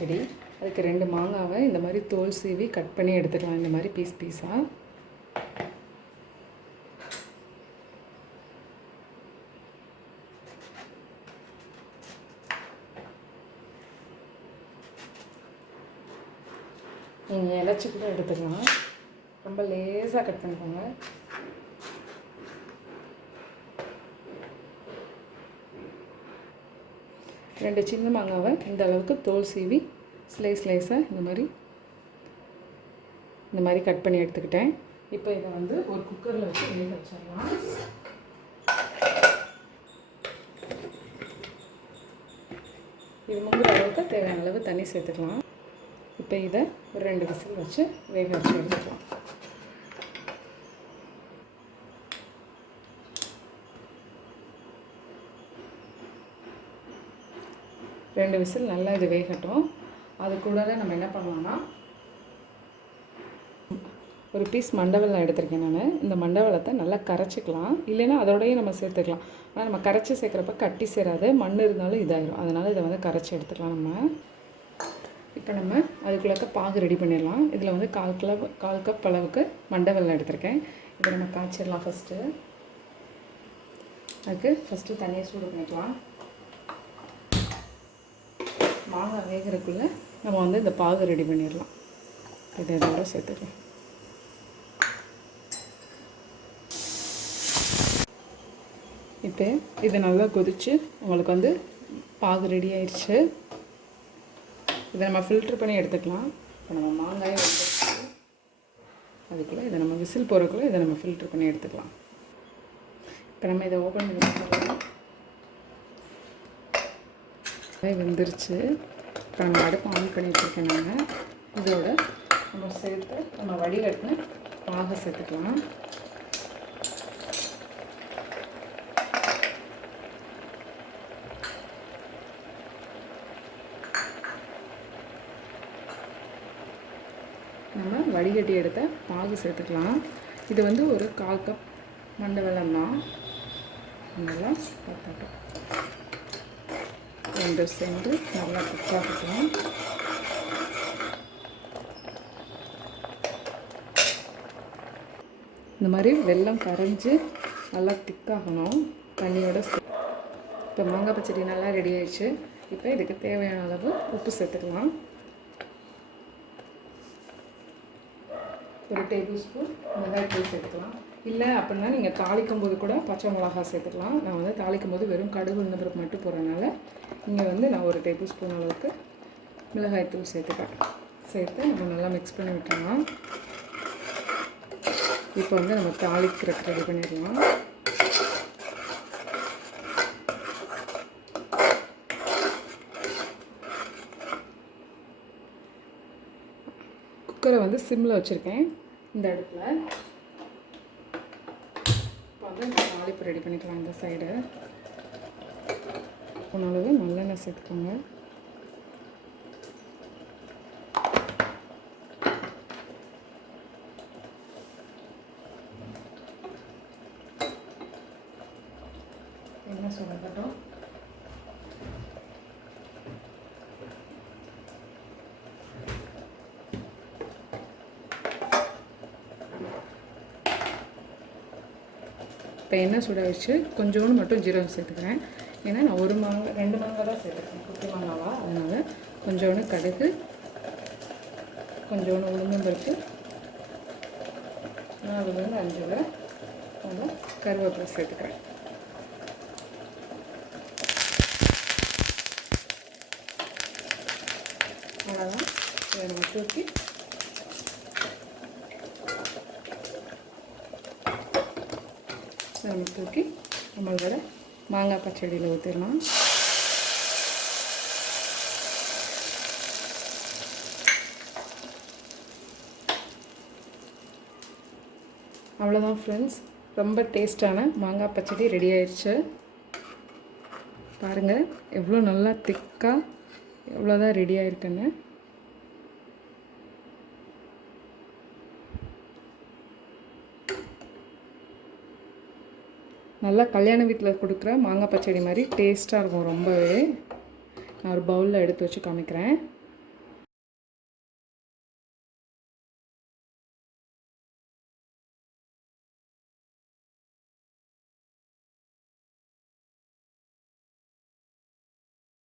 பச்சடி. அதுக்கு 2 மாங்காவை இந்த மாதிரி தோல் சீவி கட் பண்ணி எடுத்துக்கலாம். இந்த மாதிரி பீஸாக. நீங்கள் இலச்சி கூட எடுத்துக்கலாம். ரொம்ப லேசாக கட் பண்ணிக்கோங்க. ரெண்டு சின்ன மாங்காவை இந்த அளவுக்கு தோல் சீவி ஸ்லைஸாக இந்த மாதிரி கட் பண்ணி எடுத்துக்கிட்டேன். இப்போ இதை வந்து ஒரு குக்கரில் வச்சு வேக வச்சிடலாம். இது முங்குற அளவுக்கு தேவையான அளவு தண்ணி சேர்த்துக்கலாம். இப்போ இதை ஒரு 2 விசில் வச்சு வேக வச்சு எடுத்துக்கலாம். ரெண்டு விசில் நல்லா இது வேகட்டும். அது கூட நம்ம என்ன பண்ணலாம்னா, ஒரு பீஸ் மண்டவெல்லம் எடுத்திருக்கேன் நான். இந்த மண்டவெல்லத்தை நல்லா கரைச்சிக்கலாம், இல்லைன்னா அதோடய நம்ம சேர்த்துக்கலாம். ஆனால் நம்ம கரைச்சி சேர்க்குறப்ப கட்டி சேராது, மண் இருந்தாலும் இதாகிடும். அதனால் இதை வந்து கரைச்சி எடுத்துக்கலாம் நம்ம. இப்போ நம்ம அதுக்குள்ளே பாகு ரெடி பண்ணிடலாம். இதில் வந்து 1/4 கப் அளவுக்கு மண்டவெல்லம் எடுத்திருக்கேன். இதை நம்ம காய்ச்சிடலாம். அதுக்கு ஃபஸ்ட்டு தண்ணியை சூடு பண்ணிக்கலாம். மாங்காய் வேகிறதுக்குள்ளே நம்ம வந்து இந்த பாகு ரெடி பண்ணிடலாம். இதை இதோட சேர்த்துக்கலாம். இப்போ இது நல்லா கொதித்து உங்களுக்கு வந்து பாகு ரெடி ஆயிடுச்சு. இதை நம்ம ஃபில்ட்ரு பண்ணி எடுத்துக்கலாம். இப்போ நம்ம மாங்காயை வந்துடுச்சு. அதுக்குள்ளே இதை நம்ம விசில் போகிறதுக்குள்ளே இதை நம்ம ஃபில்ட்ரு பண்ணி எடுத்துக்கலாம். இப்போ நம்ம இதை ஓப்பன் பண்ணி வச்சுக்கலாம். வெந்துருச்சு. இப்போ நம்ம அடுப்பு ஆன் பண்ணி வச்சுருக்கேன். நான் இதோட நம்ம சேர்த்து நம்ம வடிகட்டின பாகை சேர்த்துக்கலாம். நம்ம வடிகட்டி எடுத்த பாகு சேர்த்துக்கலாம். இது வந்து ஒரு 1/4 கப் மண்டவெல்லம் தான். நல்லா பார்த்துட்டோம். ரெண்டு சேர்ந்து நல்லா குக்காக்கிக்கலாம். இந்த மாதிரி வெல்லம் கரைஞ்சி நல்லா திக்காகணும் தண்ணியோட. இப்போ மாங்காய் பச்சடி நல்லா ரெடி ஆயிடுச்சு. இப்போ இதுக்கு தேவையான அளவு உப்பு சேர்த்துக்கலாம். 1 டேபிள் ஸ்பூன் மிளகாய் தூள் சேர்த்துக்கலாம். இல்லை அப்படின்னா நீங்கள் தாளிக்கும் போது கூட பச்சை மிளகாய் சேர்த்துக்கலாம். நான் வந்து தாளிக்கும் போது வெறும் கடுகு உளுந்தம்பருப்பு மட்டும் போடுறதுனால இங்கே வந்து நான் 1 டேபிள் ஸ்பூன் அளவுக்கு மிளகாய் தூள் சேர்த்துக்கிறேன். சேர்த்து நம்ம நல்லா மிக்ஸ் பண்ணி விட்டுடலாம். இப்போ வந்து நம்ம தாளிக்கிறதுக்கு ரெடி பண்ணிடலாம். குக்கரை வந்து சிம்மில் வச்சுருக்கேன் இந்த அடுப்பில். இப்போ வந்து தாளிப்பு ரெடி பண்ணிக்கலாம். இந்த சைடு அளவு நல்லெண்ணெய் சேர்த்துக்கோங்க. எண்ணெய் சொல்லட்டும். இப்போ எண்ணெய் சுட வச்சு கொஞ்சோண்டு மட்டும் ஜீரகம் சேர்த்துக்கிறேன். ஏன்னா நான் 2 மாங்காய் தான் சேர்த்துக்கிறேன், குட்டி மாங்காவாக. அதனால் கொஞ்சோண்டு கடுகு, கொஞ்சோண்டு உளுந்தம்பருப்பு, 4 5 நல்லா கருவேப்பிலை சேர்த்துக்கிறேன். அவ்வளோதான். இதை நம்ம தூக்கி நம்மளோட மாங்காய் பச்சடியில் ஊற்றிடலாம். அவ்வளோதான் ஃப்ரெண்ட்ஸ், ரொம்ப டேஸ்டான மாங்காய் பச்சடி ரெடி ஆயிடுச்சு. பாருங்கள் எவ்வளோ நல்லா திக்காக எவ்வளோதான் ரெடி ஆயிருக்குன்னு. நல்லா கல்யாண வீட்டில் கொடுக்குற மாங்காய் பச்சடி மாதிரி டேஸ்ட்டாக இருக்கும் ரொம்பவே. நான் ஒரு பவுலில் எடுத்து வச்சு காமிக்கிறேன்.